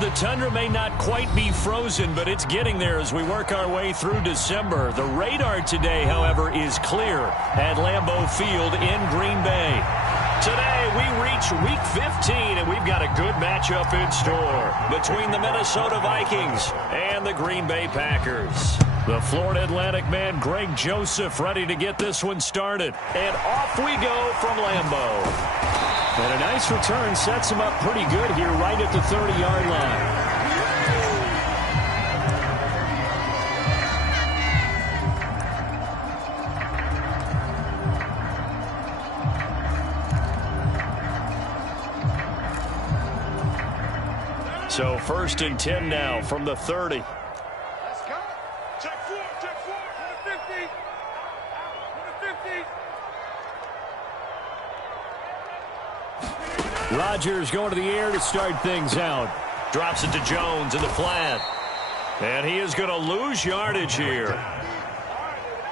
The tundra may not quite be frozen, but it's getting there as we work our way through December. The radar today, however, is clear at Lambeau Field in Green Bay. Today, we reach Week 15, and we've got a good matchup in store between the Minnesota Vikings and the Green Bay Packers. The Florida Atlantic man, Greg Joseph, ready to get this one started. And off we go from Lambeau. And a nice return sets him up pretty good here right at the 30-yard line. So 1st and 10 now from the 30. Let's go. Check four, from the 50. From the 50. Rodgers going to the air to start things out. Drops it to Jones in the flat. And he is going to lose yardage here.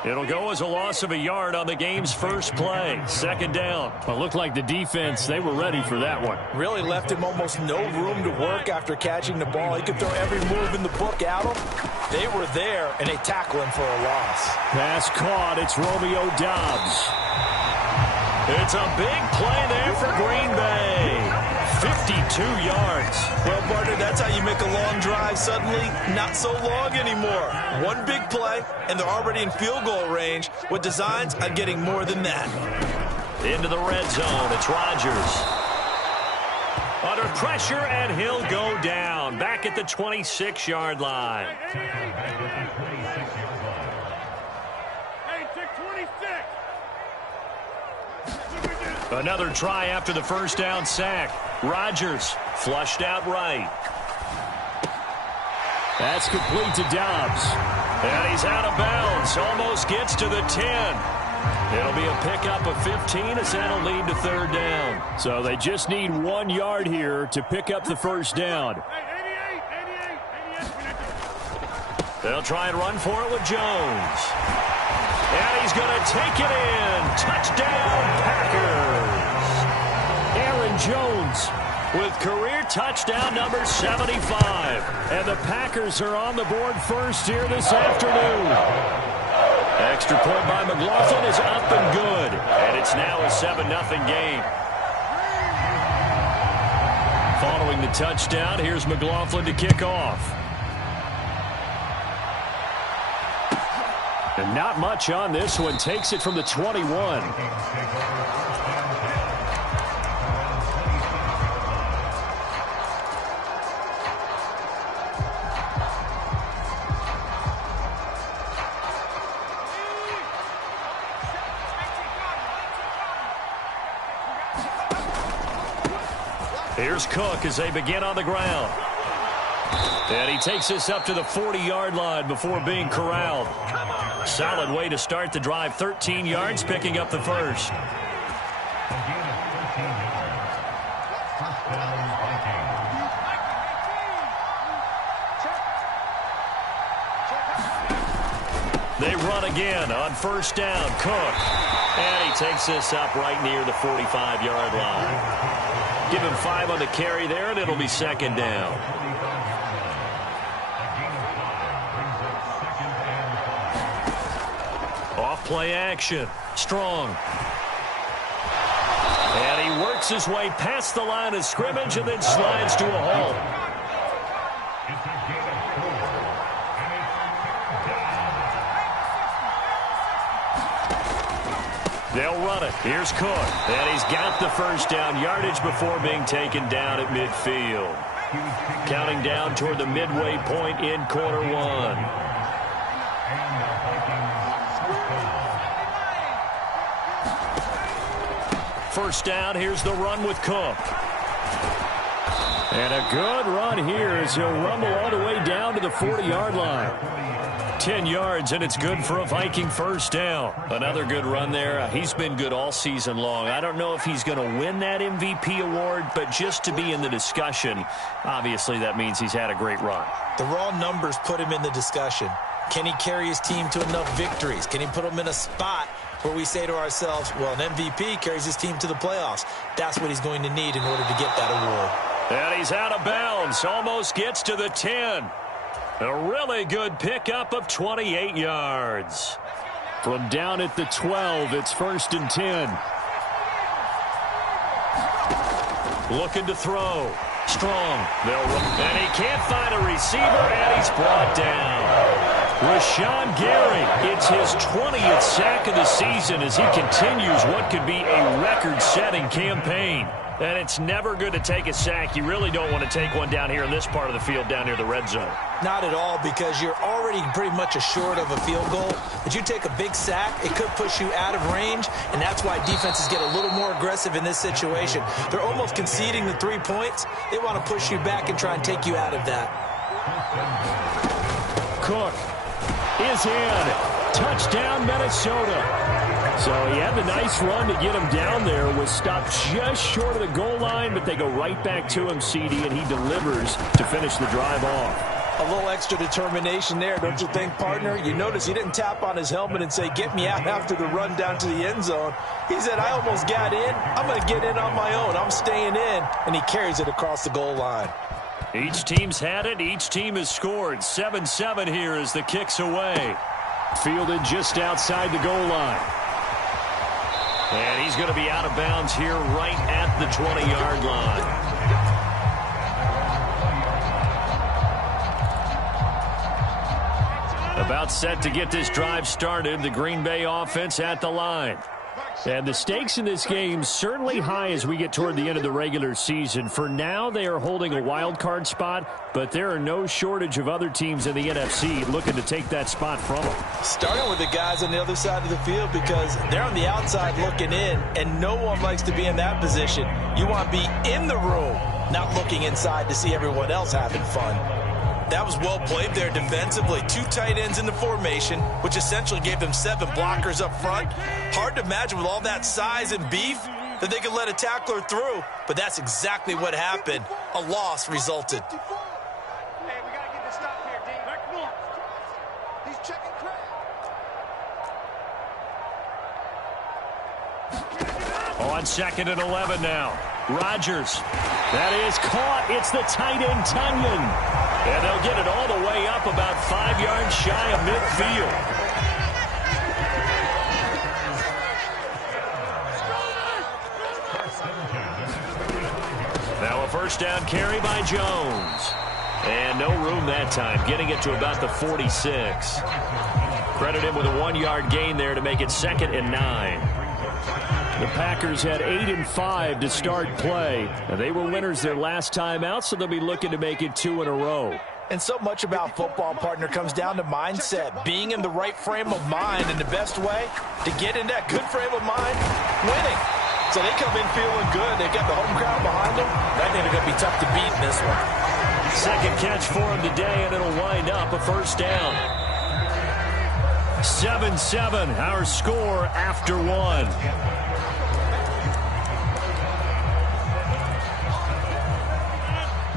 It'll go as a loss of a yard on the game's first play. 2nd down. Well, it looked like the defense, they were ready for that one. Really left him almost no room to work after catching the ball. He could throw every move in the book at him. They were there, and they tackle him for a loss. Pass caught. It's Romeo Doubs. It's a big play there for Green Bay. 52 yards. Well, partner, that's how you make a long drive suddenly not so long anymore. One big play, and they're already in field goal range with designs on getting more than that. Into the red zone. It's Rodgers. Under pressure, and he'll go down. Back at the 26-yard line. Hey, check 26. Another try after the first down sack. Rodgers flushed out right. That's complete to Doubs. And he's out of bounds. Almost gets to the 10. It'll be a pickup of 15 as that'll lead to 3rd down. So they just need 1 yard here to pick up the first down. Hey, 88. They'll try and run for it with Jones. And he's going to take it in. Touchdown, Packers. Aaron Jones with career touchdown number 75. And the Packers are on the board first here this afternoon. Extra point by McLaughlin is up and good. And it's now a 7-0 game. Following the touchdown, here's McLaughlin to kick off. And not much on this one. Takes it from the 21. Here's Cook as they begin on the ground. And he takes this up to the 40-yard line before being corralled. Solid way to start the drive. 13 yards, picking up the first. They run again on first down. Cook. And he takes this up right near the 45-yard line. Give him 5 on the carry there, and it'll be 2nd down. Off play action. Strong. And he works his way past the line of scrimmage and then slides to a halt. They'll run it. Here's Cook. And he's got the first down yardage before being taken down at midfield. Counting down toward the midway point in quarter 1. First down, here's the run with Cook. And a good run here as he'll rumble all the way down to the 40-yard line. 10 yards, and it's good for a Viking first down. Another good run there. He's been good all season long. I don't know if he's going to win that MVP award, but just to be in the discussion, obviously that means he's had a great run. The raw numbers put him in the discussion. Can he carry his team to enough victories? Can he put them in a spot where we say to ourselves, well, an MVP carries his team to the playoffs. That's what he's going to need in order to get that award. And he's out of bounds. Almost gets to the 10. A really good pickup of 28 yards. From down at the 12, it's 1st and 10. Looking to throw. Strong. And he can't find a receiver, and he's brought down. Rashawn Gary, it's his 20th sack of the season as he continues what could be a record-setting campaign. And it's never good to take a sack. You really don't want to take one down here in this part of the field down near the red zone. Not at all, because you're already pretty much assured of a field goal. But you take a big sack, it could push you out of range, and that's why defenses get a little more aggressive in this situation. They're almost conceding the 3 points. They want to push you back and try and take you out of that. Cook is in. Touchdown, Minnesota. So he had the nice run to get him down there, was stopped just short of the goal line, but they go right back to him, CD, and he delivers to finish the drive off. A little extra determination there, don't you think, partner? You notice he didn't tap on his helmet and say, get me out after the run down to the end zone. He said, I almost got in. I'm going to get in on my own. I'm staying in. And he carries it across the goal line. Each team's had it. Each team has scored. 7-7 here as the kick's away. Fielded just outside the goal line. And he's going to be out of bounds here right at the 20-yard line. About set to get this drive started. The Green Bay offense at the line. And the stakes in this game certainly high as we get toward the end of the regular season. For now, they are holding a wild card spot, but there are no shortage of other teams in the NFC looking to take that spot from them. Starting with the guys on the other side of the field because they're on the outside looking in, and no one likes to be in that position. You want to be in the room, not looking inside to see everyone else having fun. That was well played there defensively. 2 tight ends in the formation, which essentially gave them 7 blockers up front. Hard to imagine with all that size and beef that they could let a tackler through, but that's exactly what happened. A loss resulted. Hey, we got to get this stop here, D. Come on. He's checking crap. On 2nd and 11 now. Rodgers. That is caught. It's the tight end, Tunyon. And they'll get it all the way up about 5 yards shy of midfield. Now a first down carry by Jones. And no room that time, getting it to about the 46. Credit him with a 1-yard gain there to make it 2nd and 9. The Packers had 8 and 5 to start play. And they were winners their last time out, so they'll be looking to make it 2 in a row. And so much about football, partner, comes down to mindset. Being in the right frame of mind, and the best way to get in that good frame of mind, winning. So they come in feeling good. They've got the home crowd behind them. I think they're going to be tough to beat in this one. Second catch for him today, and it'll wind up a first down. 7-7, our score after 1.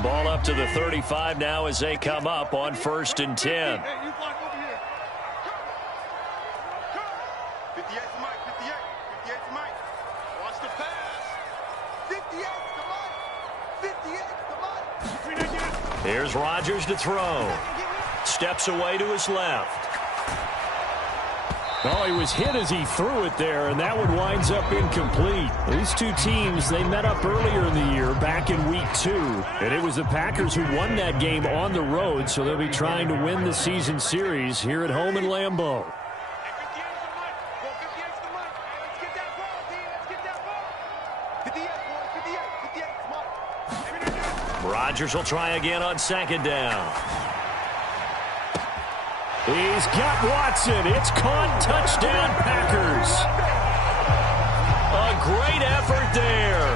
Ball up to the 35 now as they come up on 1st and 10. Hey, you block over here. 58 to Mike, 58. 58 to Mike. Watch the pass. 58 to Mike. 58 to Mike. Here's Rodgers to throw. Steps away to his left. Oh, he was hit as he threw it there, and that one winds up incomplete. These two teams, they met up earlier in the year, back in Week 2. And it was the Packers who won that game on the road, so they'll be trying to win the season series here at home in Lambeau. Rodgers will try again on 2nd down. He's got Watson. It's caught. Touchdown, Packers. A great effort there.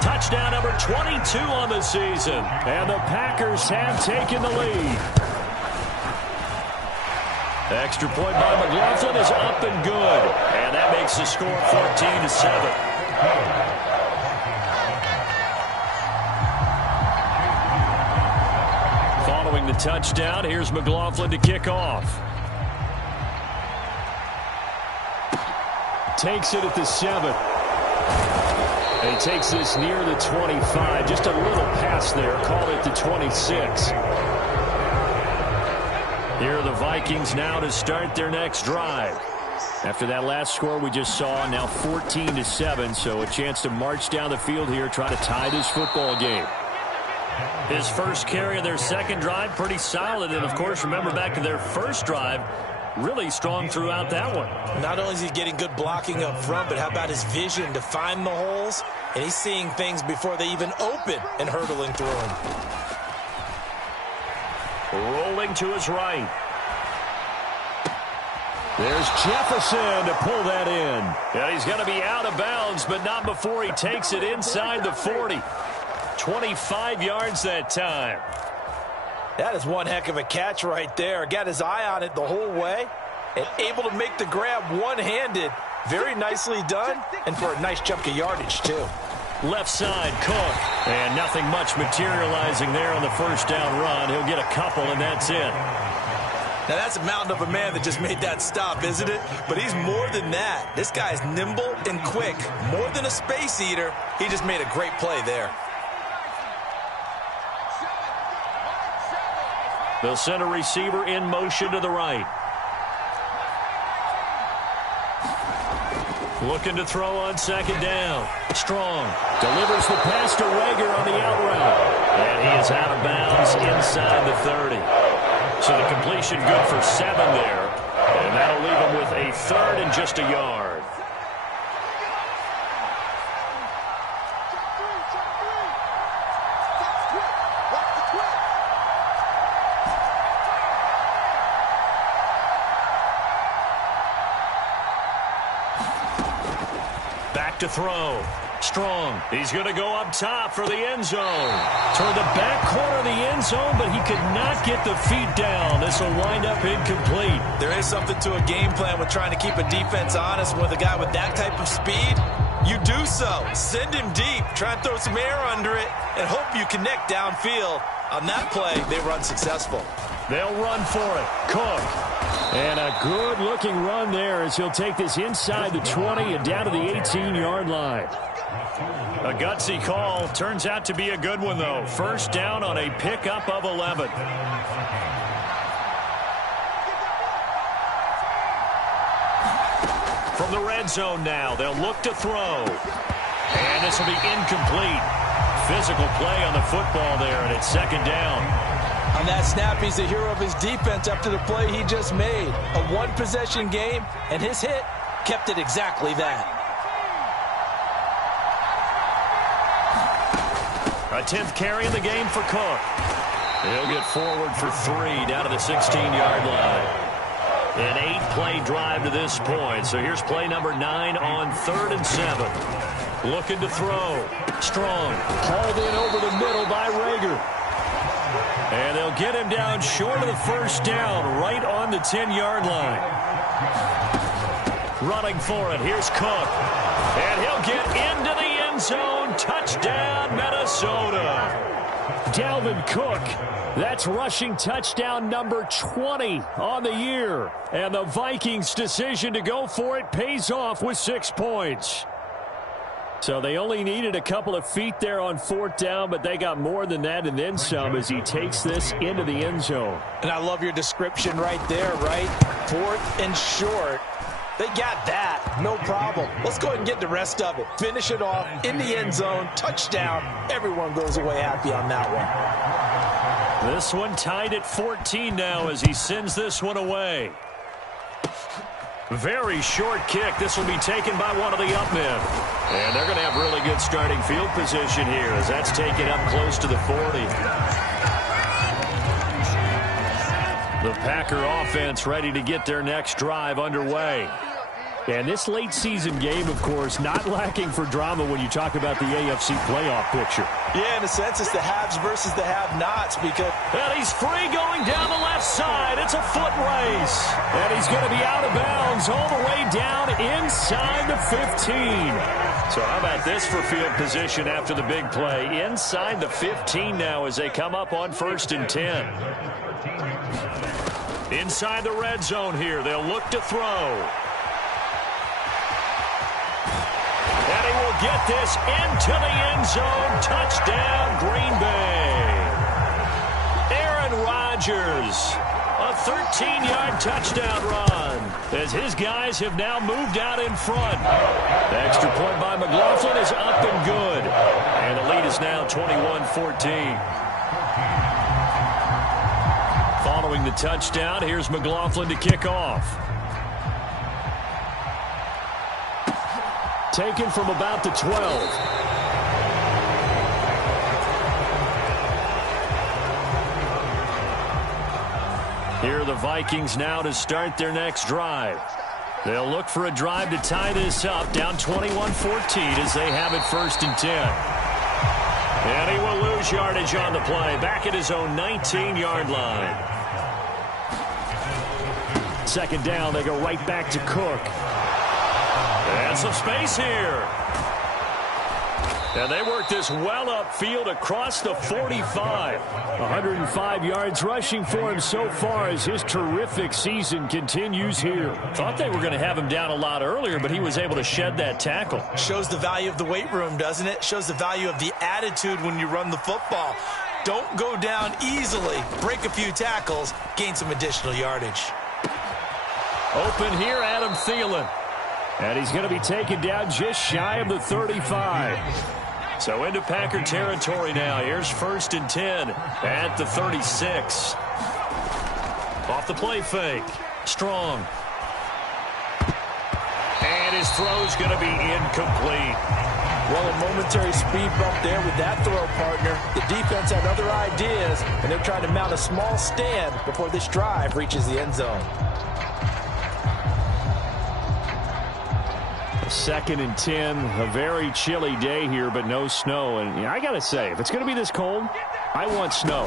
Touchdown number 22 on the season. And the Packers have taken the lead. The extra point by McLaughlin is up and good. And that makes the score 14-7. Following the touchdown, here's McLaughlin to kick off. Takes it at the 7. He takes this near the 25. Just a little pass there. Call it the 26. Here are the Vikings now to start their next drive. After that last score we just saw, now 14-7, so a chance to march down the field here, try to tie this football game. His first carry of their second drive, pretty solid. And, of course, remember back to their first drive, really strong throughout that one. Not only is he getting good blocking up front, but how about his vision to find the holes? And he's seeing things before they even open and hurdling through them. Rolling to his right. There's Jefferson to pull that in. And he's going to be out of bounds, but not before he takes it inside the 40. 25 yards that time. That is one heck of a catch right there. Got his eye on it the whole way and able to make the grab one-handed. Very nicely done, and for a nice chunk of yardage, too. Left side, Cook. And nothing much materializing there on the first down run. He'll get a couple, and that's it. Now, that's a mountain of a man that just made that stop, isn't it? But he's more than that. This guy's nimble and quick. More than a space eater. He just made a great play there. They'll send a receiver in motion to the right. Looking to throw on second down. Strong delivers the pass to Rager on the out route. And he is out of bounds inside the 30. So the completion good for 7 there. And that'll leave him with a third and just a yard. To throw. Strong. He's going to go up top for the end zone. Toward the back corner of the end zone, but he could not get the feet down. This will wind up incomplete. There is something to a game plan with trying to keep a defense honest with a guy with that type of speed. You do so. Send him deep. Try and throw some air under it and hope you connect downfield. On that play, they were unsuccessful. They'll run for it. Cook. And a good-looking run there as he'll take this inside the 20 and down to the 18-yard line. A gutsy call. Turns out to be a good one, though. First down on a pickup of 11. From the red zone now, they'll look to throw. And this will be incomplete. Physical play on the football there, and it's second down. On that snap, he's the hero of his defense after the play he just made. A one-possession game, and his hit kept it exactly that. A 10th carry in the game for Cook. He'll get forward for 3 down to the 16-yard line. An 8-play drive to this point. So here's play number 9 on 3rd and 7. Looking to throw. Strong. Hauled in over the middle by Rager. And they'll get him down short of the first down, right on the 10-yard line. Running for it. Here's Cook. And he'll get into the end zone. Touchdown, Minnesota. Dalvin Cook. That's rushing touchdown number 20 on the year. And the Vikings' decision to go for it pays off with 6 points. So they only needed a couple of feet there on 4th down, but they got more than that and then some as he takes this into the end zone. And I love your description right there, right? 4th and short. They got that. No problem. Let's go ahead and get the rest of it. Finish it off in the end zone. Touchdown. Everyone goes away happy on that one. This one tied at 14 now as he sends this one away. Very short kick. This will be taken by one of the up men. And they're going to have really good starting field position here as that's taken up close to the 40. The Packer offense ready to get their next drive underway. And this late season game, of course, not lacking for drama when you talk about the AFC playoff picture. Yeah, in a sense, it's the haves versus the have-nots because... And he's free going down the left side. It's a foot race. And he's going to be out of bounds all the way down inside the 15. So how about this for field position after the big play? Inside the 15 now as they come up on 1st and 10. Inside the red zone here. They'll look to throw. And he will get this into the end zone. Touchdown, Green Bay. Aaron Rodgers, a 13-yard touchdown run, as his guys have now moved out in front. The extra point by McLaughlin is up and good. And the lead is now 21-14. Following the touchdown, here's McLaughlin to kick off. Taken from about the 12. Here are the Vikings now to start their next drive. They'll look for a drive to tie this up, down 21-14 as they have it 1st and 10. And he will lose yardage on the play, back at his own 19-yard line. 2nd down, they go right back to Cook. And some space here. And they work this well upfield across the 45. 105 yards rushing for him so far as his terrific season continues here. Thought they were going to have him down a lot earlier, but he was able to shed that tackle. Shows the value of the weight room, doesn't it? Shows the value of the attitude when you run the football. Don't go down easily. Break a few tackles. Gain some additional yardage. Open here, Adam Thielen. And he's going to be taken down just shy of the 35. So into Packer territory now. Here's 1st and 10 at the 36. Off the play fake. Strong. And his throw's going to be incomplete. Well, a momentary speed bump there with that throw, partner. The defense had other ideas, and they're trying to mount a small stand before this drive reaches the end zone. 2nd and 10, a very chilly day here, but no snow. And I got to say, if it's going to be this cold, I want snow.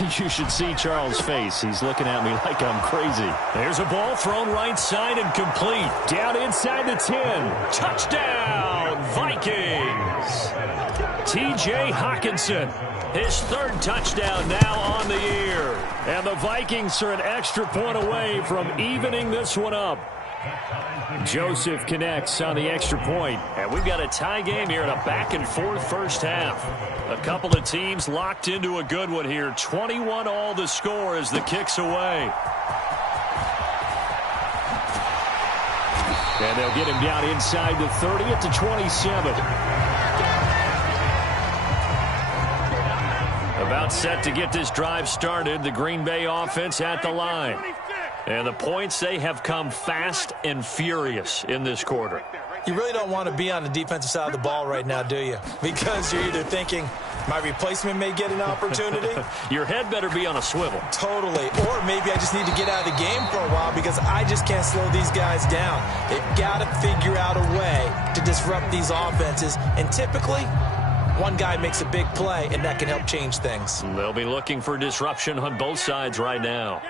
You should see Charles' face. He's looking at me like I'm crazy. There's a ball thrown right side and complete. Down inside the 10. Touchdown, Vikings. T.J. Hawkinson, his 3rd touchdown now on the year. And the Vikings are an extra point away from evening this one up. Joseph connects on the extra point. And we've got a tie game here in a back-and-forth first half. A couple of teams locked into a good one here. 21-all the score as the kick's away. And they'll get him down inside the 30 at the 27. About set to get this drive started. The Green Bay offense at the line. And the points, they have come fast and furious in this quarter. You really don't want to be on the defensive side of the ball right now, do you? Because you're either thinking, my replacement may get an opportunity. Your head better be on a swivel. Totally. Or maybe I just need to get out of the game for a while because I just can't slow these guys down. They've got to figure out a way to disrupt these offenses. And typically, one guy makes a big play, and that can help change things. They'll be looking for disruption on both sides right now.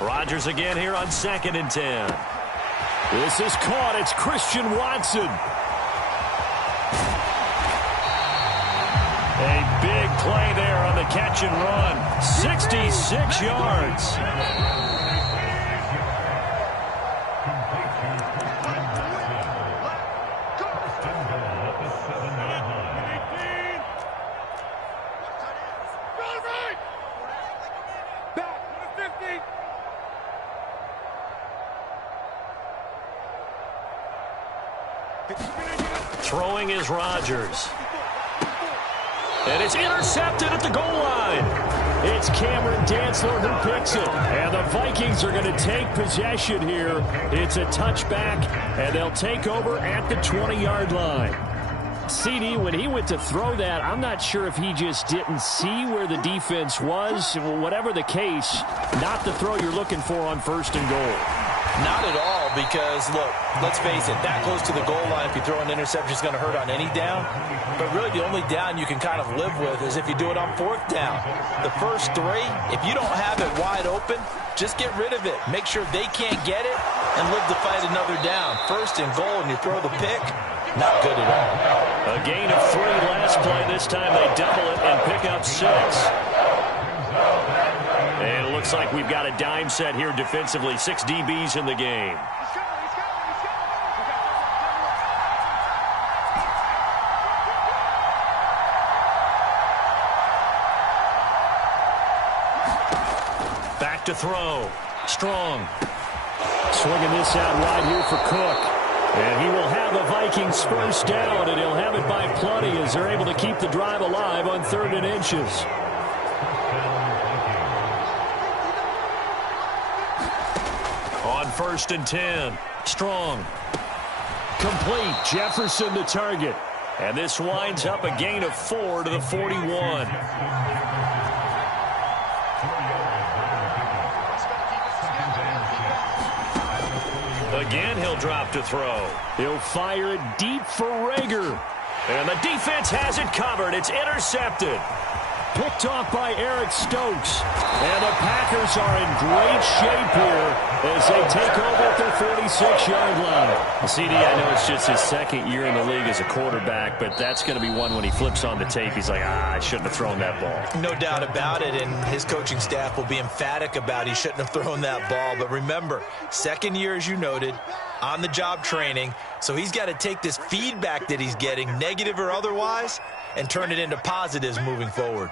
Rodgers again here on 2nd and 10. This is caught. It's Christian Watson. A big play there on the catch and run. 66 yards. Throwing is Rodgers. And it's intercepted at the goal line. It's Cameron Dantzler who picks it. And the Vikings are going to take possession here. It's a touchback, and they'll take over at the 20-yard line. CD, when he went to throw that, I'm not sure if he just didn't see where the defense was. Whatever the case, not the throw you're looking for on 1st and goal. Not at all, because, look, let's face it, that close to the goal line, if you throw an interception, it's going to hurt on any down. But really, the only down you can kind of live with is if you do it on 4th down. The first 3, if you don't have it wide open, just get rid of it. Make sure they can't get it and live to fight another down. 1st and goal, and you throw the pick, not good at all. A gain of 3 last play. This time they double it and pick up 6. And looks like we've got a dime set here defensively. 6 DBs in the game. Back to throw. Strong. Swinging this out wide here for Cook. And he will have the Vikings first down, and he'll have it by plenty as they're able to keep the drive alive on 3rd and inches. On 1st and 10. Strong. Complete. Jefferson to target. And this winds up a gain of 4 to the 41. Again, he'll drop to throw. He'll fire it deep for Rager. And the defense has it covered. It's intercepted. Picked off by Eric Stokes. And the Packers are in great shape here as they take over at their 46-yard line. CD, I know it's just his 2nd year in the league as a quarterback, but that's going to be one when he flips on the tape. He's like, I shouldn't have thrown that ball. No doubt about it, and his coaching staff will be emphatic about he shouldn't have thrown that ball. But remember, 2nd year, as you noted, on-the-job training, so he's got to take this feedback that he's getting, negative or otherwise, and turn it into positives moving forward.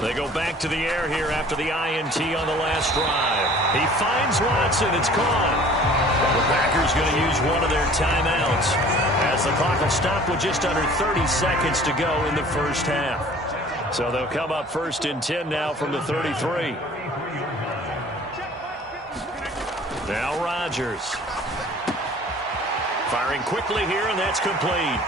They go back to the air here after the INT on the last drive. He finds Watson. It's gone. The Packers going to use one of their timeouts as the clock will stop with just under 30 seconds to go in the first half. So they'll come up 1st and 10 now from the 33. Now Rodgers. Firing quickly here, and that's complete.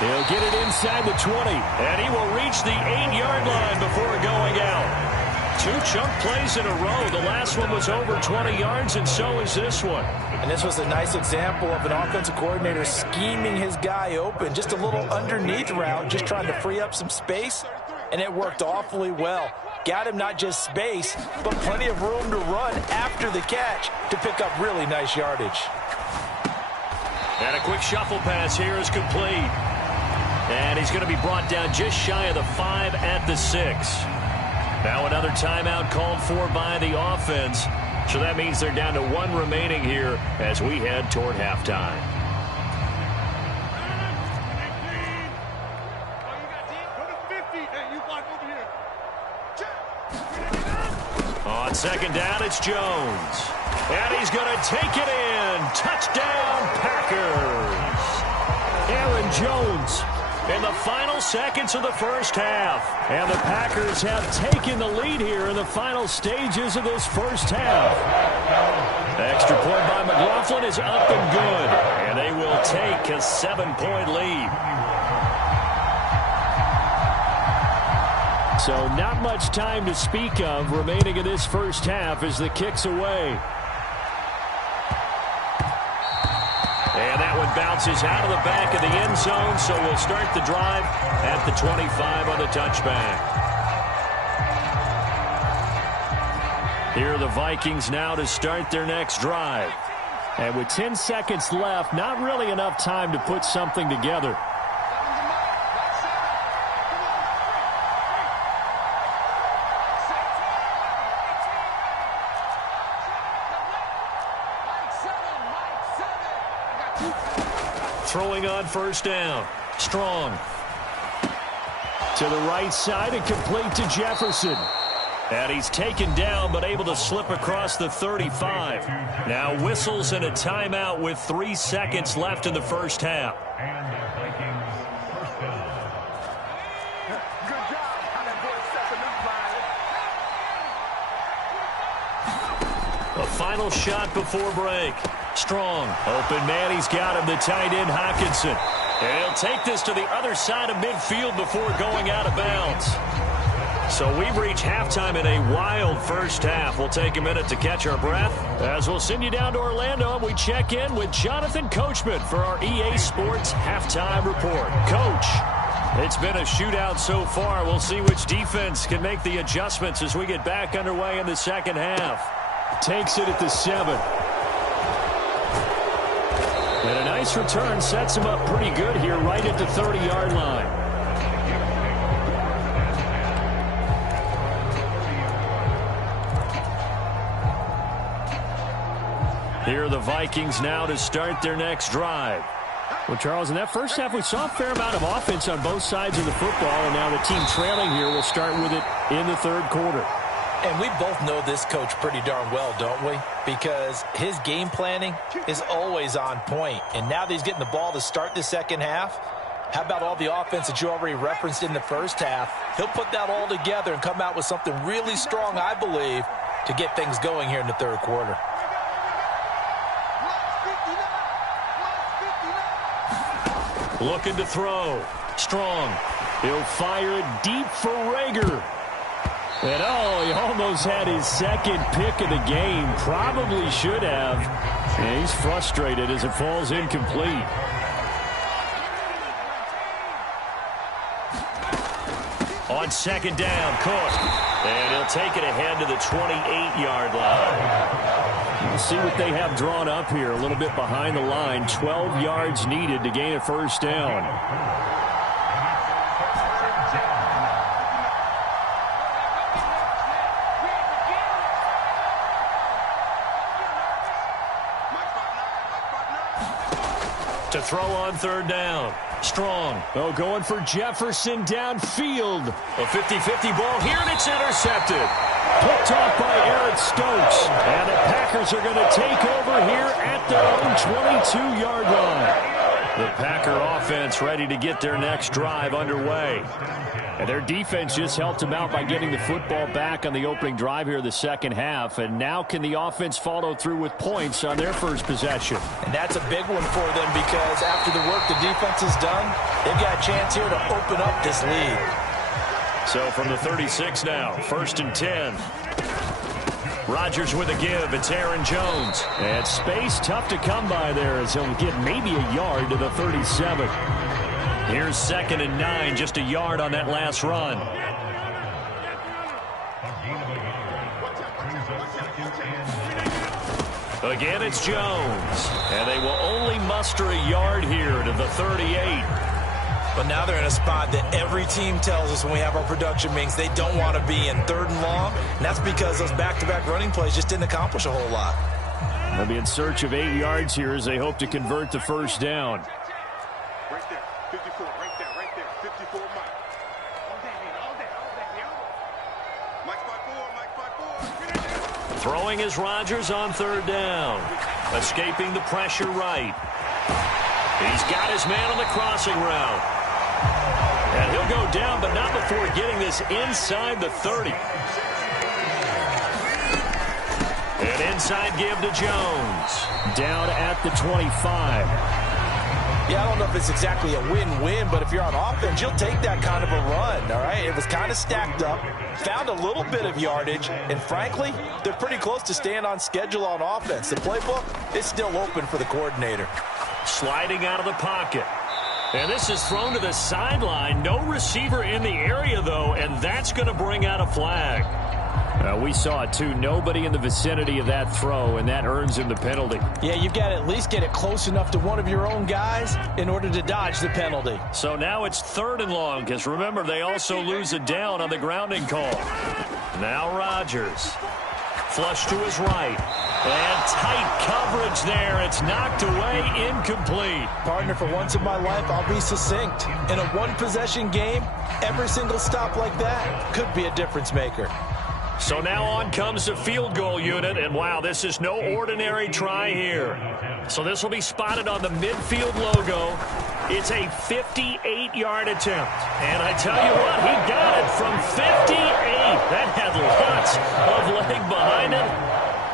He'll get it inside the 20, and he will reach the 8-yard line before going out. 2 chunk plays in a row. The last one was over 20 yards, and so is this one. And this was a nice example of an offensive coordinator scheming his guy open. Just a little underneath route, just trying to free up some space, and it worked awfully well. Got him not just space, but plenty of room to run after the catch to pick up really nice yardage. And a quick shuffle pass here is complete. And he's going to be brought down just shy of the 5 at the 6. Now another timeout called for by the offense. So that means they're down to 1 remaining here as we head toward halftime. On 2nd down, it's Jones. And he's going to take it in. Touchdown, Packers. Aaron Jones in the final seconds of the first half. And the Packers have taken the lead here in the final stages of this first half. Extra point by McLaughlin is up and good. And they will take a 7-point lead. So not much time to speak of remaining in this first half as the kick's away. And that one bounces out of the back of the end zone, so we'll start the drive at the 25 on the touchback. Here are the Vikings now to start their next drive. And with 10 seconds left, not really enough time to put something together. Throwing on 1st down. Strong. To the right side and complete to Jefferson. And he's taken down but able to slip across the 35. Now whistles and a timeout with 3 seconds left in the first half. A final shot before break. Strong. Open man. He's got him. The tight end, Hockenson. And he'll take this to the other side of midfield before going out of bounds. So we've reached halftime in a wild first half. We'll take a minute to catch our breath as we'll send you down to Orlando and we check in with Jonathan Coachman for our EA Sports Halftime Report. Coach, it's been a shootout so far. We'll see which defense can make the adjustments as we get back underway in the second half. Takes it at the 7. And a nice return sets him up pretty good here right at the 30-yard line. Here are the Vikings now to start their next drive. Well, Charles, in that first half, we saw a fair amount of offense on both sides of the football, and now the team trailing here will start with it in the third quarter. And we both know this coach pretty darn well, don't we? Because his game planning is always on point. And now that he's getting the ball to start the second half, how about all the offense that you already referenced in the first half? He'll put that all together and come out with something really strong, I believe, to get things going here in the third quarter. Looking to throw. Strong. He'll fire it deep for Rager. And he almost had his second pick of the game. Probably should have. And he's frustrated as it falls incomplete. On second down, Cook. And he'll take it ahead to the 28-yard line. We'll see what they have drawn up here. A little bit behind the line. 12 yards needed to gain a first down. To throw on third down. Strong. Going for Jefferson downfield. A 50-50 ball here, and it's intercepted. Picked off by Eric Stokes. And the Packers are going to take over here at their own 22-yard line. The Packer offense ready to get their next drive underway. And their defense just helped them out by getting the football back on the opening drive here in the second half. And now can the offense follow through with points on their first possession? And that's a big one for them because after the work the defense has done, they've got a chance here to open up this lead. So from the 36 now, 1st and 10. Rodgers with a give. It's Aaron Jones. And space tough to come by there as he'll get maybe a yard to the 37. Here's 2nd and 9, just a yard on that last run. Again, it's Jones. And they will only muster a yard here to the 38. But now they're in a spot that every team tells us when we have our production meetings they don't want to be in, 3rd and long. And that's because those back-to-back running plays just didn't accomplish a whole lot. They'll be in search of 8 yards here as they hope to convert the first down. Right there, 54, right there, 54, Mike. All day. Mike 5-4. Throwing is Rodgers on 3rd down. Escaping the pressure right. He's got his man on the crossing route. And he'll go down, but not before getting this inside the 30. An inside give to Jones. Down at the 25. Yeah, I don't know if it's exactly a win-win, but if you're on offense, you'll take that kind of a run, all right? It was kind of stacked up, found a little bit of yardage, and frankly, they're pretty close to staying on schedule on offense. The playbook is still open for the coordinator. Sliding out of the pocket. And this is thrown to the sideline. No receiver in the area, though, and that's going to bring out a flag. We saw it, too. Nobody in the vicinity of that throw, and that earns him the penalty. Yeah, you've got to at least get it close enough to one of your own guys in order to dodge the penalty. So now it's 3rd and long, because remember, they also lose a down on the grounding call. Now Rodgers. Flush to his right. And tight coverage there. It's knocked away, incomplete. Partner, for once in my life, I'll be succinct. In a one-possession game, every single stop like that could be a difference maker. So now on comes the field goal unit, and wow, this is no ordinary try here. So this will be spotted on the midfield logo. It's a 58-yard attempt. And I tell you what, he got it from 58. That had lots of leg behind it.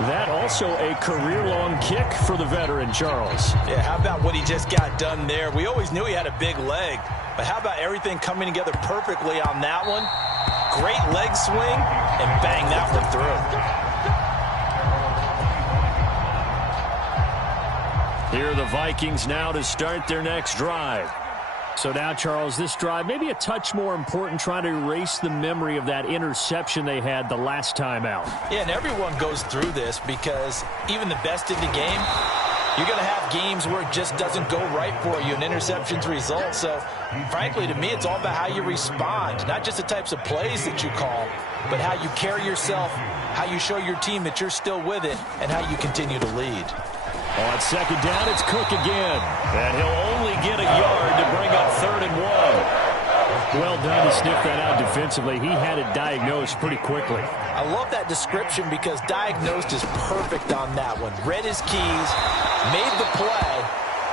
That also a career-long kick for the veteran, Charles. Yeah, how about what he just got done there? We always knew he had a big leg, but how about everything coming together perfectly on that one? Great leg swing, and bang that one through. Here are the Vikings now to start their next drive. So now, Charles, this drive maybe a touch more important, trying to erase the memory of that interception they had the last time out. Yeah, and everyone goes through this because even the best in the game, you're going to have games where it just doesn't go right for you, and interceptions result. So, frankly, to me, it's all about how you respond, not just the types of plays that you call, but how you carry yourself, how you show your team that you're still with it, and how you continue to lead. On second down, it's Cook again. And he'll only get a yard to bring up 3rd and 1. Well done to sniff that out defensively. He had it diagnosed pretty quickly. I love that description because diagnosed is perfect on that one. Read his keys, made the play,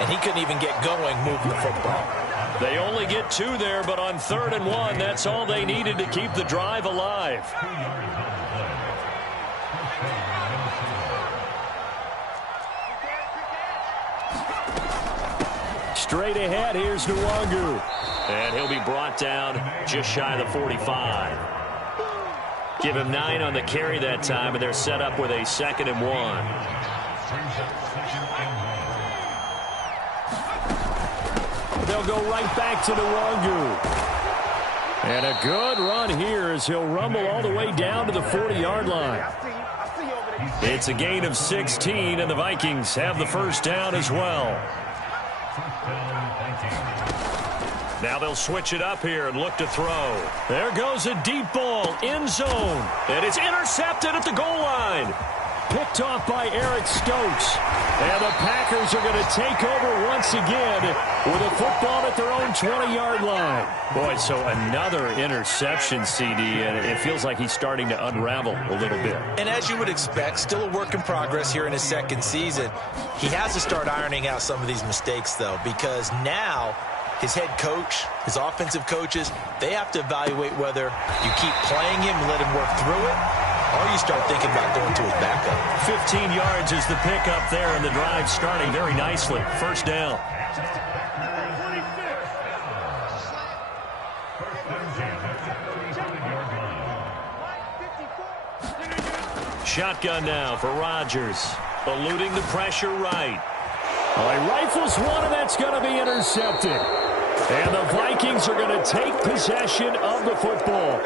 and he couldn't even get going moving the football. They only get 2 there, but on 3rd and 1, that's all they needed to keep the drive alive. Straight ahead, here's Nwangu. And he'll be brought down just shy of the 45. Give him 9 on the carry that time, and they're set up with a 2nd and 1. They'll go right back to Nwangu. And a good run here as he'll rumble all the way down to the 40-yard line. It's a gain of 16, and the Vikings have the first down as well. Now they'll switch it up here and look to throw. There goes a deep ball, end zone. And it's intercepted at the goal line. Picked off by Eric Stokes. And the Packers are going to take over once again with a football at their own 20-yard line. Boy, so another interception, CD, and it feels like he's starting to unravel a little bit. And as you would expect, still a work in progress here in his 2nd season. He has to start ironing out some of these mistakes, though, because now his head coach, his offensive coaches, they have to evaluate whether you keep playing him and let him work through it, or you start thinking about going to his backup. 15 yards is the pickup there, and the drive starting very nicely. First down. Shotgun now for Rodgers. Eluding the pressure right. Well, he rifles one, and that's going to be intercepted. And the Vikings are going to take possession of the football.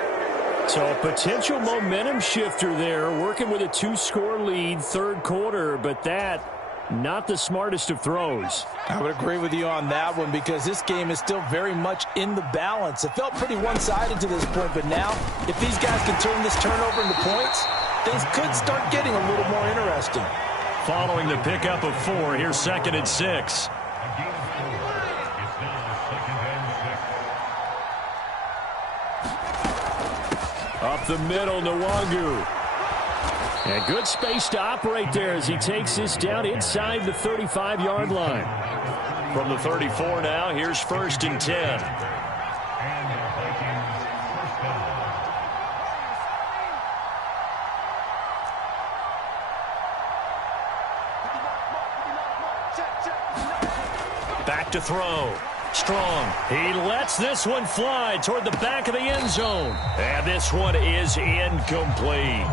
So a potential momentum shifter there, working with a 2-score lead, 3rd quarter, but that, not the smartest of throws. I would agree with you on that one because this game is still very much in the balance. It felt pretty one-sided to this point, but now, if these guys can turn this turnover into points, things could start getting a little more interesting. Following the pickup of 4, here's 2nd and 6. Up the middle, Nwangu. And good space to operate there as he takes this down inside the 35-yard line. From the 34 now, here's 1st and 10. Back to throw. Strong. He lets this one fly toward the back of the end zone. And this one is incomplete.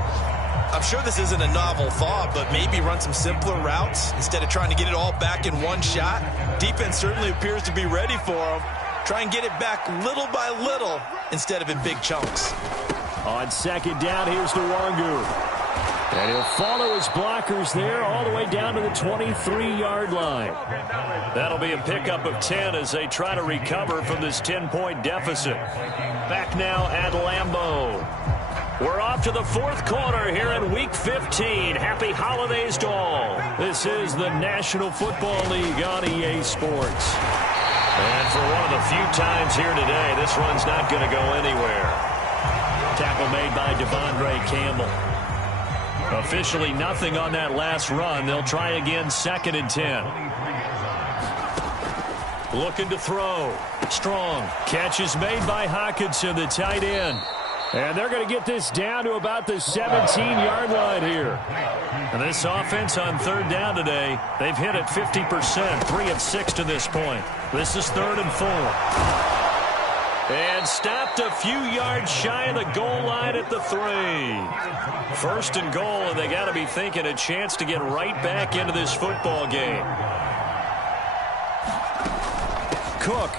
I'm sure this isn't a novel thought, but maybe run some simpler routes instead of trying to get it all back in one shot. Defense certainly appears to be ready for him. Try and get it back little by little instead of in big chunks. On 2nd down, here's Nwangu. And he'll follow his blockers there all the way down to the 23-yard line. That'll be a pickup of 10 as they try to recover from this 10-point deficit. Back now at Lambeau. We're off to the 4th quarter here in Week 15. Happy holidays to all. This is the National Football League on EA Sports. And for one of the few times here today, this run's not going to go anywhere. Tackle made by Devondre Campbell. Officially nothing on that last run. They'll try again 2nd and 10. Looking to throw. Strong. Catch is made by Hockenson, the tight end. And they're going to get this down to about the 17-yard line here. And this offense on 3rd down today, they've hit it 50%, 3 of 6 to this point. This is 3rd and 4. And stopped a few yards shy of the goal line at the 3. 1st and goal, and they got to be thinking a chance to get right back into this football game. Cook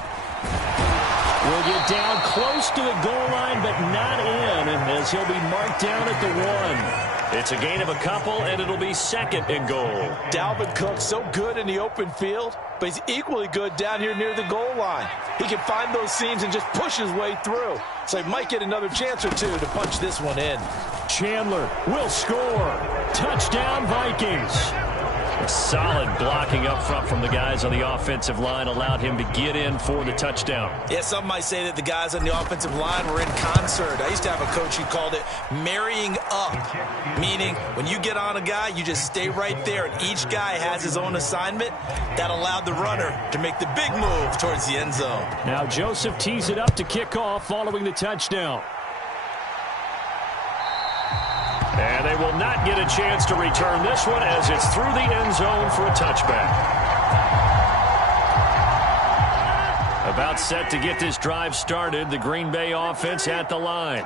will get down close to the goal line, but not in, as he'll be marked down at the 1. It's a gain of a couple, and it'll be 2nd and goal. Dalvin Cook, so good in the open field, but he's equally good down here near the goal line. He can find those seams and just push his way through. So he might get another chance or two to punch this one in. Chandler will score. Touchdown, Vikings. Solid blocking up front from the guys on the offensive line allowed him to get in for the touchdown. Yeah, some might say that the guys on the offensive line were in concert. I used to have a coach who called it marrying up, meaning when you get on a guy, you just stay right there, and each guy has his own assignment. That allowed the runner to make the big move towards the end zone. Now Joseph tees it up to kick off following the touchdown. And they will not get a chance to return this one as it's through the end zone for a touchback. About set to get this drive started, the Green Bay offense at the line.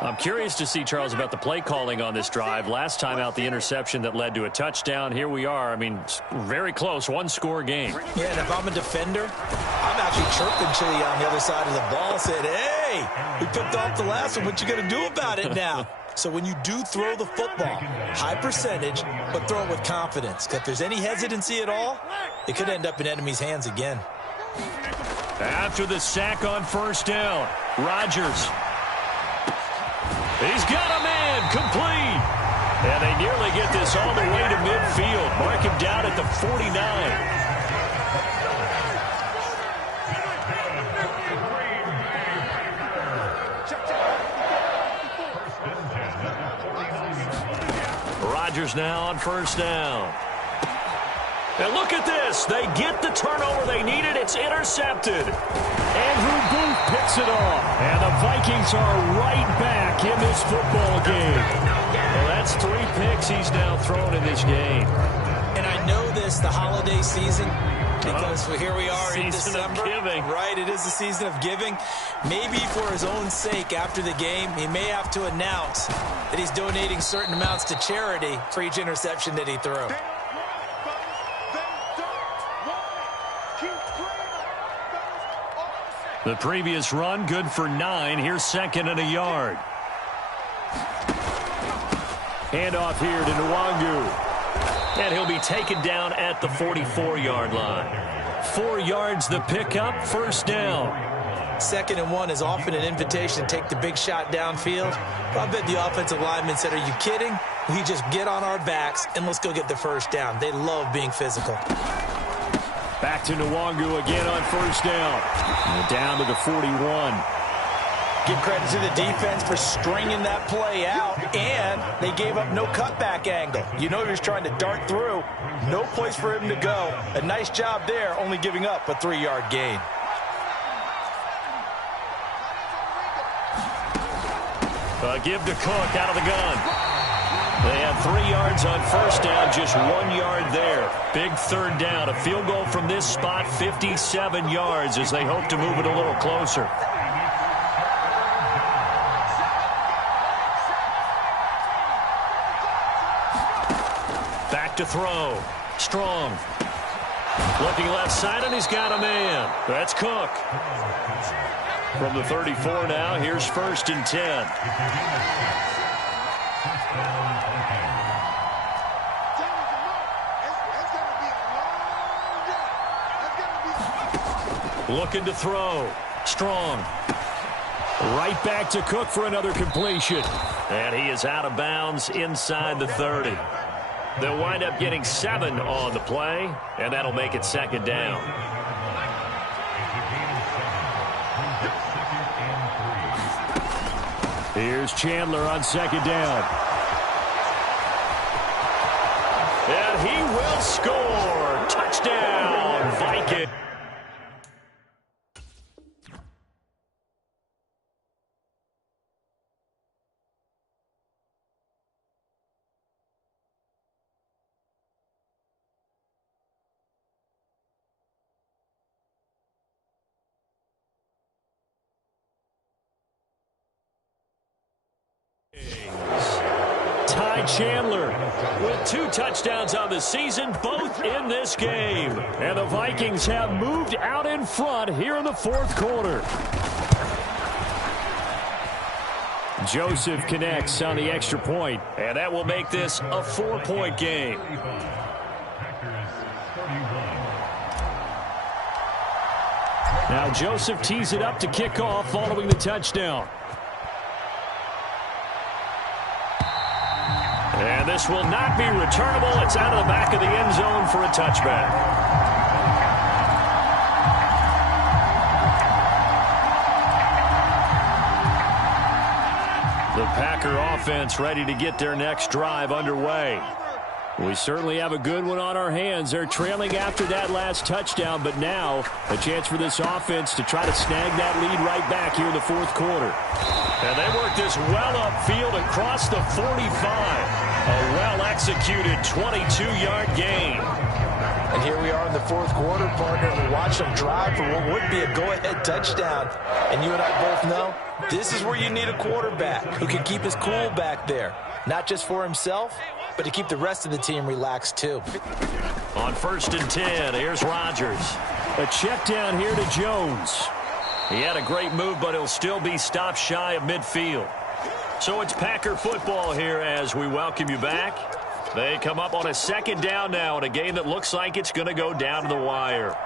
I'm curious to see, Charles, about the play calling on this drive. Last time out, the interception that led to a touchdown. Here we are. I mean, very close, one-score game. Yeah, and if I'm a defender, I'm actually chirping Chili on the other side of the ball, saying, hey, we picked off the last one. What you going to do about it now? So when you do throw the football, high percentage, but throw it with confidence. Because if there's any hesitancy at all, it could end up in enemy's hands again. After the sack on first down, Rodgers. He's got a man complete. And they nearly get this all the way to midfield. Mark him down at the 49. Rodgers now on first down. And look at this. They get the turnover they needed. It's intercepted. Andrew Booth picks it off. And the Vikings are right back in this football game. Well, that's 3 picks he's now thrown in this game. And I know this, the holiday season, because here we are in December. Season of giving. Right, it is the season of giving. Maybe for his own sake after the game, he may have to announce that he's donating certain amounts to charity for each interception that he threw. The previous run, good for 9. Here's second and a yard. Handoff here to Nwangu. And he'll be taken down at the 44-yard line. 4 yards the pickup, first down. 2nd and 1 is often an invitation to take the big shot downfield. But I bet the offensive lineman said, are you kidding? We just get on our backs and let's go get the first down. They love being physical. Back to Nwangu again on first down. And down to the 41. Give credit to the defense for stringing that play out, and they gave up no cutback angle. You know he was trying to dart through. No place for him to go. A nice job there, only giving up a 3-yard gain. Give to Cook out of the gun. They had 3 yards on first down, just 1 yard there. Big third down. A field goal from this spot, 57 yards as they hope to move it a little closer. Back to throw. Strong. Looking left side, and he's got a man. That's Cook. From the 34 now, here's 1st and 10. Looking to throw. Strong. Right back to Cook for another completion. And he is out of bounds inside the 30. They'll wind up getting 7 on the play, and that'll make it 2nd down. Here's Chandler on 2nd down. And he will score. Touchdown, Viking. Ty Chandler With 2 touchdowns on the season, both in this game. and the Vikings have moved out in front here in the 4th quarter. Joseph connects on the extra point. And that will make this a 4-point game. Now Joseph tees it up to kick off following the touchdown. And this will not be returnable. It's out of the back of the end zone for a touchback. The Packer offense ready to get their next drive underway. We certainly have a good one on our hands. They're trailing after that last touchdown, but now a chance for this offense to try to snag that lead right back here in the fourth quarter. And they work this well upfield across the 45. A well-executed 22-yard gain. And here we are in the fourth quarter, partner, and we watch them drive for what would be a go-ahead touchdown. And you and I both know this is where you need a quarterback who can keep his cool back there. Not just for himself, but to keep the rest of the team relaxed too. On 1st and 10, here's Rodgers. A check down here to Jones. He had a great move, but he'll still be stopped shy of midfield. So it's Packer football here as we welcome you back. They come up on a 2nd down now in a game that looks like it's going to go down to the wire.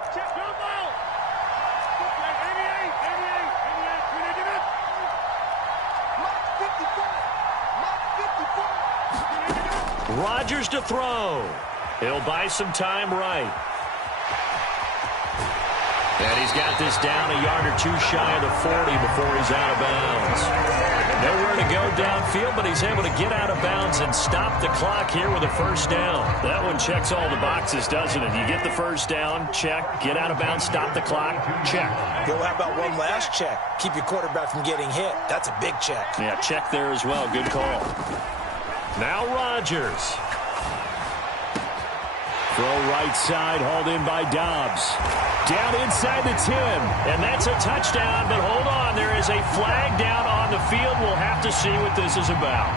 Rodgers to throw. He'll buy some time right. And he's got this down a yard or two shy of the 40 before he's out of bounds. Nowhere to go downfield, but he's able to get out of bounds and stop the clock here with a 1st down. That one checks all the boxes, doesn't it? You get the 1st down, check. Get out of bounds, stop the clock, check. Yo, how about one last check? Keep your quarterback from getting hit. That's a big check. Yeah, check there as well. Good call. Now Rodgers. Throw right side, hauled in by Dobbs. Down inside the 10. And that's a touchdown, but hold on. There is a flag down on the field. We'll have to see what this is about.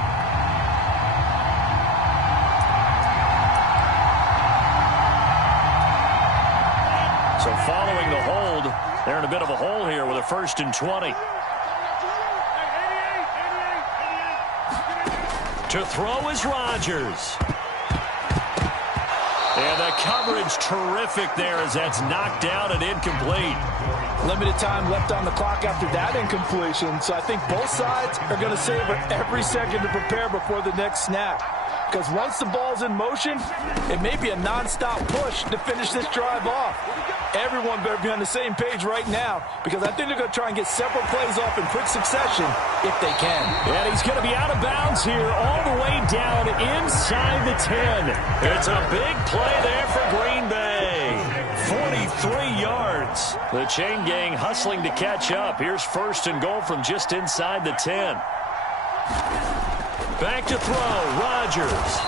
So following the hold, they're in a bit of a hole here with a 1st and 20. To throw is Rodgers. And the coverage terrific there as that's knocked down and incomplete. Limited time left on the clock after that incompletion, so I think both sides are going to savor every second to prepare before the next snap. Because once the ball's in motion, it may be a nonstop push to finish this drive off. Everyone better be on the same page right now, because I think they're going to try and get several plays off in quick succession if they can. And he's going to be out of bounds here all the way down inside the 10. It's a big play there for Green Bay. 43 yards. The chain gang hustling to catch up. Here's 1st and goal from just inside the 10. Back to throw, Rodgers.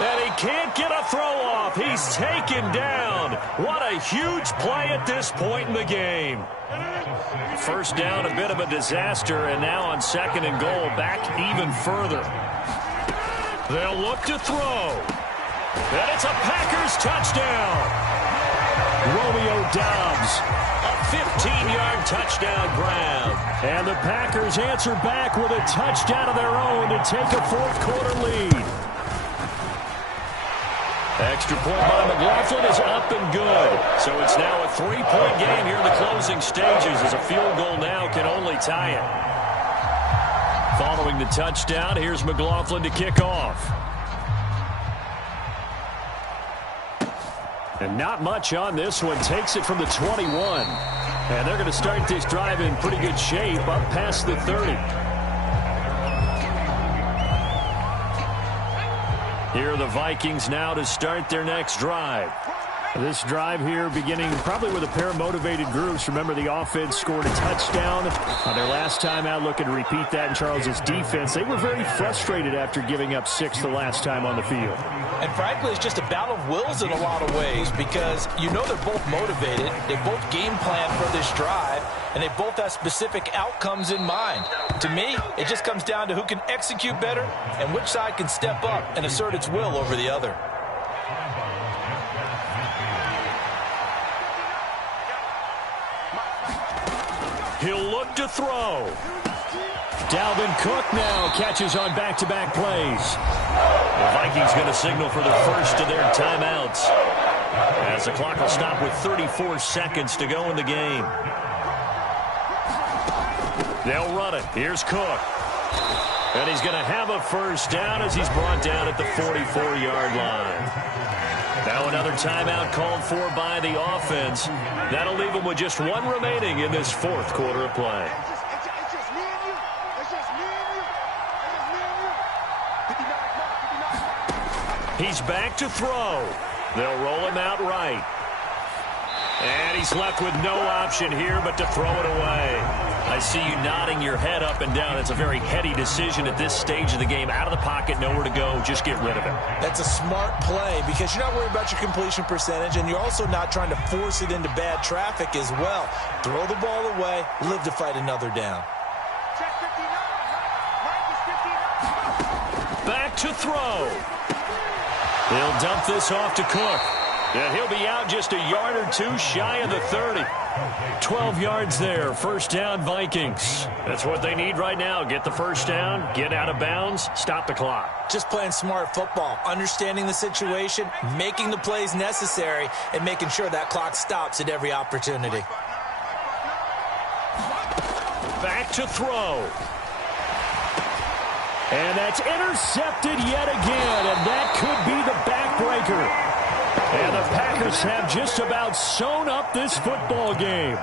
And he can't get a throw off. He's taken down. What a huge play at this point in the game. 1st down, a bit of a disaster, and now on 2nd and goal, back even further. They'll look to throw. And it's a Packers touchdown. Romeo Dobbs. A 15-yard touchdown grab. And the Packers answer back with a touchdown of their own to take a fourth quarter lead. Extra point by McLaughlin is up and good. So it's now a 3-point game here in the closing stages as a field goal now can only tie it. Following the touchdown, here's McLaughlin to kick off. And not much on this one. Takes it from the 21. And they're going to start this drive in pretty good shape up past the 30. Here are the Vikings now to start their next drive. This drive here beginning probably with a pair of motivated groups. Remember, the offense scored a touchdown on their last time out. Looking to repeat that in Charles's defense. They were very frustrated after giving up 6 the last time on the field. And frankly, it's just a battle of wills in a lot of ways, because you know they're both motivated. They both game plan for this drive, and they both have specific outcomes in mind. To me, it just comes down to who can execute better and which side can step up and assert its will over the other. He'll look to throw. Dalvin Cook now catches on back-to-back plays. The Vikings going to signal for the first of their timeouts, as the clock will stop with 34 seconds to go in the game. They'll run it. Here's Cook. And he's going to have a first down as he's brought down at the 44-yard line. Now another timeout called for by the offense. That'll leave him with just one remaining in this fourth quarter of play. It's just me and you. It's just me and you. It's just me and you. 59. He's back to throw. They'll roll him out right. And he's left with no option here but to throw it away. I see you nodding your head up and down. It's a very heady decision at this stage of the game. Out of the pocket, nowhere to go. Just get rid of it. That's a smart play because you're not worried about your completion percentage, and you're also not trying to force it into bad traffic as well. Throw the ball away, live to fight another down. Check 59. Right is 59. Back to throw. He'll dump this off to Cook. And he'll be out just a yard or two shy of the 30. 12 yards there. First down, Vikings. That's what they need right now. Get the first down, get out of bounds, stop the clock. Just playing smart football, understanding the situation, making the plays necessary, and making sure that clock stops at every opportunity. Back to throw. And that's intercepted yet again, and that could be the backbreaker. And the Packers have just about sewn up this football game.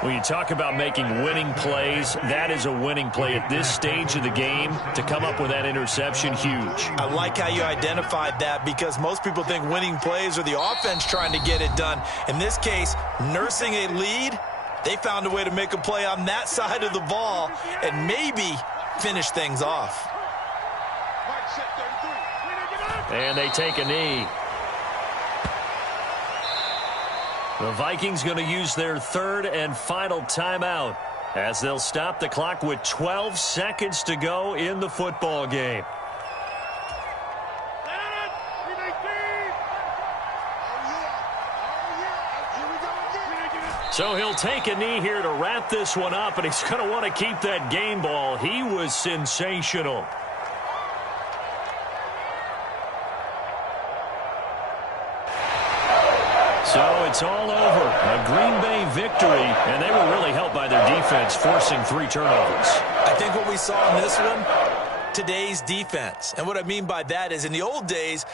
When you talk about making winning plays, that is a winning play at this stage of the game. To come up with that interception, huge. I like how you identified that because most people think winning plays are the offense trying to get it done. In this case, nursing a lead, they found a way to make a play on that side of the ball and maybe finish things off. And they take a knee. The Vikings going to use their third and final timeout as they'll stop the clock with 12 seconds to go in the football game. So he'll take a knee here to wrap this one up, and he's going to want to keep that game ball. He was sensational. So it's all over. A Green Bay victory, and they were really helped by their defense, forcing 3 turnovers. I think what we saw in this one, today's defense. And what I mean by that is in the old days,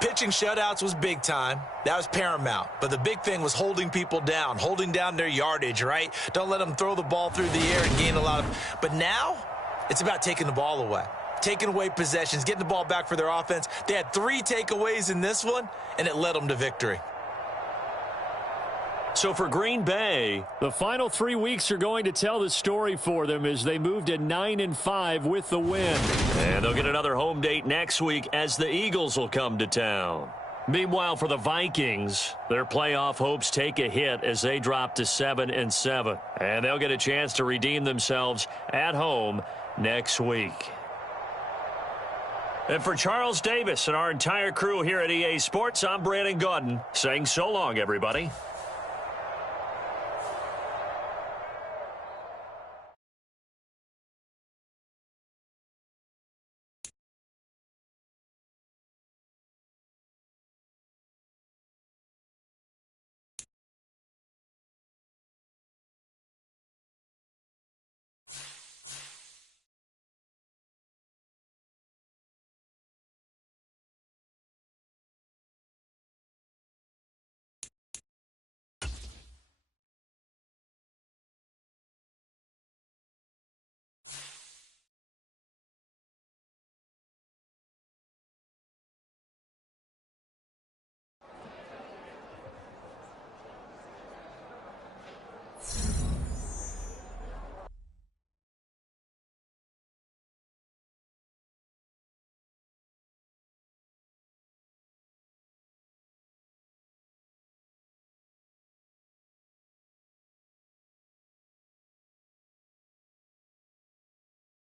pitching shutouts was big time. That was paramount. But the big thing was holding people down, holding down their yardage, right? Don't let them throw the ball through the air and gain a lot of... But now, it's about taking the ball away. Taking away possessions, getting the ball back for their offense. They had 3 takeaways in this one, and it led them to victory. So for Green Bay, the final 3 weeks are going to tell the story for them as they move to 9-5 with the win. And they'll get another home date next week as the Eagles will come to town. Meanwhile, for the Vikings, their playoff hopes take a hit as they drop to 7-7. And they'll get a chance to redeem themselves at home next week. And for Charles Davis and our entire crew here at EA Sports, I'm Brandon Gaudin saying so long, everybody.